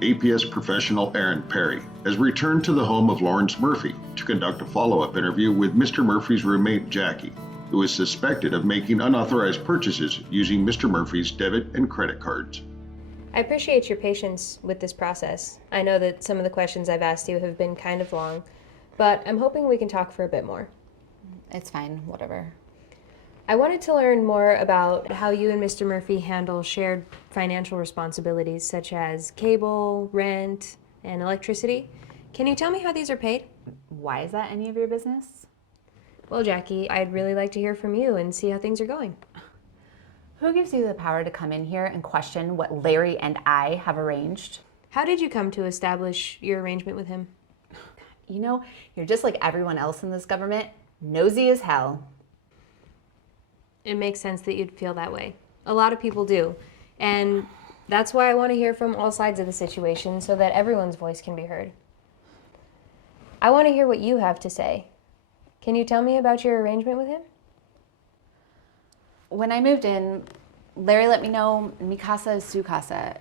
APS professional Aaron Perry has returned to the home of Lawrence Murphy to conduct a follow-up interview with Mr. Murphy's roommate Jackie, who is suspected of making unauthorized purchases using Mr. Murphy's debit and credit cards. I appreciate your patience with this process. I know that some of the questions I've asked you have been kind of long, but I'm hoping we can talk for a bit more. It's fine, whatever. I wanted to learn more about how you and Mr. Murphy handle shared financial responsibilities such as cable, rent, and electricity. Can you tell me how these are paid? Why is that any of your business? Well, Jackie, I'd really like to hear from you and see how things are going. Who gives you the power to come in here and question what Larry and I have arranged? How did you come to establish your arrangement with him? You know, you're just like everyone else in this government, nosy as hell. It makes sense that you'd feel that way. A lot of people do. And that's why I want to hear from all sides of the situation so that everyone's voice can be heard. I want to hear what you have to say. Can you tell me about your arrangement with him? When I moved in, Larry let me know mi casa is su casa.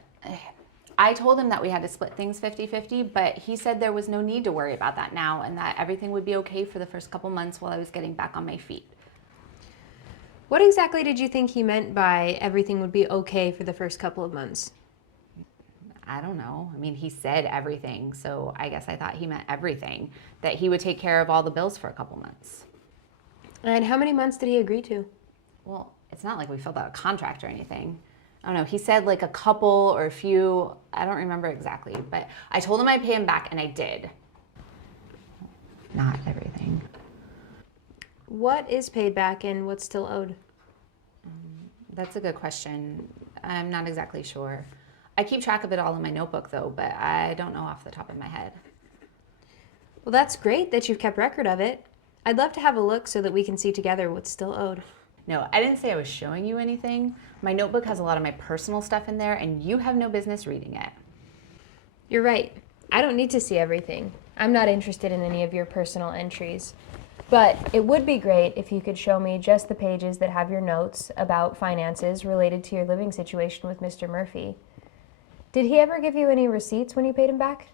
I told him that we had to split things 50-50, but he said there was no need to worry about that now and that everything would be okay for the first couple months while I was getting back on my feet. What exactly did you think he meant by everything would be okay for the first couple of months? I don't know. I mean, he said everything, so I guess I thought he meant everything, that he would take care of all the bills for a couple months. And how many months did he agree to? Well, it's not like we filled out a contract or anything. I don't know. He said like a couple or a few. I don't remember exactly, but I told him I'd pay him back, and I did. Not everything. What is paid back and what's still owed? That's a good question. I'm not exactly sure. I keep track of it all in my notebook, though, but I don't know off the top of my head. Well, that's great that you've kept record of it. I'd love to have a look so that we can see together what's still owed. No, I didn't say I was showing you anything. My notebook has a lot of my personal stuff in there, and you have no business reading it. You're right. I don't need to see everything. I'm not interested in any of your personal entries. But it would be great if you could show me just the pages that have your notes about finances related to your living situation with Mr. Murphy. Did he ever give you any receipts when you paid him back?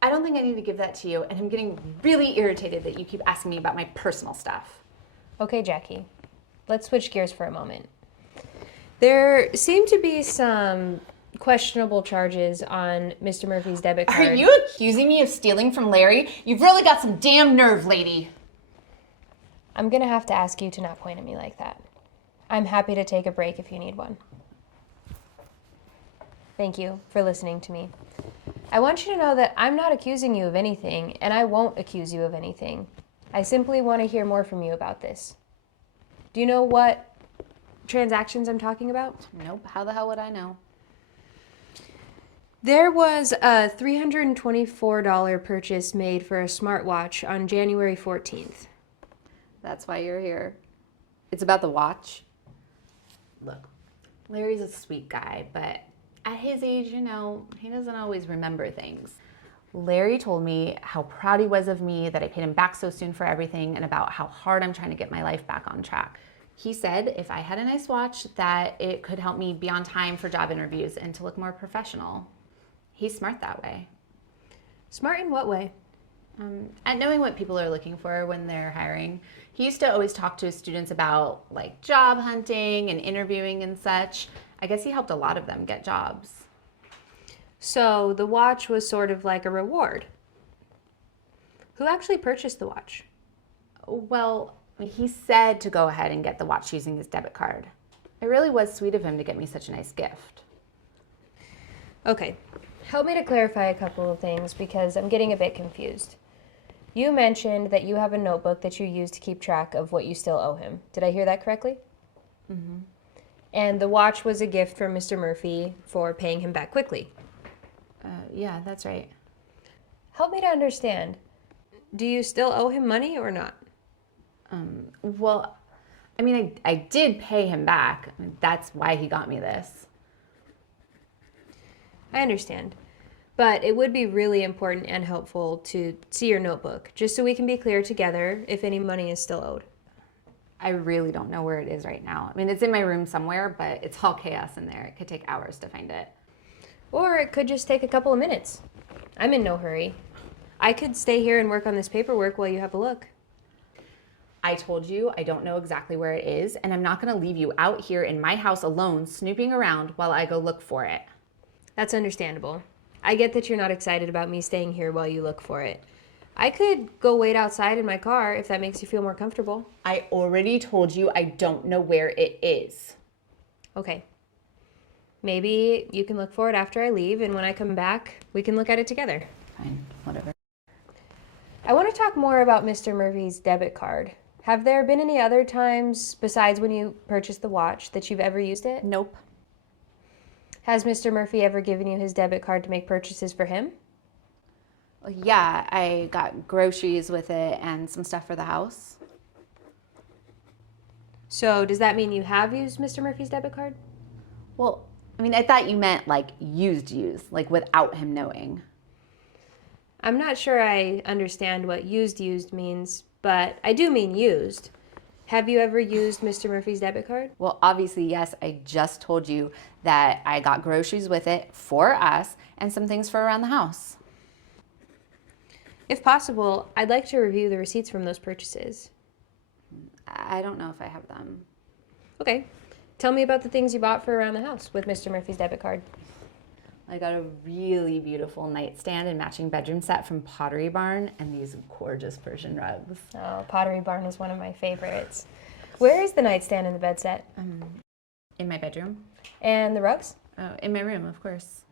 I don't think I need to give that to you, and I'm getting really irritated that you keep asking me about my personal stuff. Okay, Jackie. Let's switch gears for a moment. There seem to be some questionable charges on Mr. Murphy's debit card. Are you accusing me of stealing from Larry? You've really got some damn nerve, lady. I'm gonna have to ask you to not point at me like that. I'm happy to take a break if you need one. Thank you for listening to me. I want you to know that I'm not accusing you of anything, and I won't accuse you of anything. I simply want to hear more from you about this. Do you know what transactions I'm talking about? Nope, how the hell would I know? There was a $324 purchase made for a smartwatch on January 14th. That's why you're here. It's about the watch. Look, Larry's a sweet guy, but at his age, you know, he doesn't always remember things. Larry told me how proud he was of me, that I paid him back so soon for everything, and about how hard I'm trying to get my life back on track. He said if I had a nice watch, that it could help me be on time for job interviews and to look more professional. He's smart that way. Smart in what way? At knowing what people are looking for when they're hiring. He used to always talk to his students about like job hunting and interviewing and such. I guess he helped a lot of them get jobs. So the watch was sort of like a reward. Who actually purchased the watch? Well, he said to go ahead and get the watch using his debit card. It really was sweet of him to get me such a nice gift. Okay, help me to clarify a couple of things because I'm getting a bit confused. You mentioned that you have a notebook that you use to keep track of what you still owe him. Did I hear that correctly? Mm-hmm. And the watch was a gift from Mr. Murphy for paying him back quickly. Yeah, that's right. Help me to understand. Do you still owe him money or not? Well, I mean, I did pay him back. I mean, that's why he got me this. I understand. But it would be really important and helpful to see your notebook, just so we can be clear together if any money is still owed. I really don't know where it is right now. I mean, it's in my room somewhere, but it's all chaos in there. It could take hours to find it. Or it could just take a couple of minutes. I'm in no hurry. I could stay here and work on this paperwork while you have a look. I told you I don't know exactly where it is, and I'm not going to leave you out here in my house alone snooping around while I go look for it. That's understandable. I get that you're not excited about me staying here while you look for it. I could go wait outside in my car if that makes you feel more comfortable. I already told you I don't know where it is. Okay. Maybe you can look for it after I leave, and when I come back, we can look at it together. Fine, whatever. I want to talk more about Mr. Murphy's debit card. Have there been any other times, besides when you purchased the watch, that you've ever used it? Nope. Has Mr. Murphy ever given you his debit card to make purchases for him? Yeah, I got groceries with it and some stuff for the house. So does that mean you have used Mr. Murphy's debit card? Well, I mean, I thought you meant like used, like without him knowing. I'm not sure I understand what used means, but I do mean used. Have you ever used Mr. Murphy's debit card? Well, obviously, yes. I just told you that I got groceries with it for us and some things for around the house. If possible, I'd like to review the receipts from those purchases. I don't know if I have them. Okay. Tell me about the things you bought for around the house with Mr. Murphy's debit card. I got a really beautiful nightstand and matching bedroom set from Pottery Barn and these gorgeous Persian rugs. Oh, Pottery Barn is one of my favorites. Where is the nightstand and the bed set? In my bedroom. And the rugs? Oh, in my room, of course.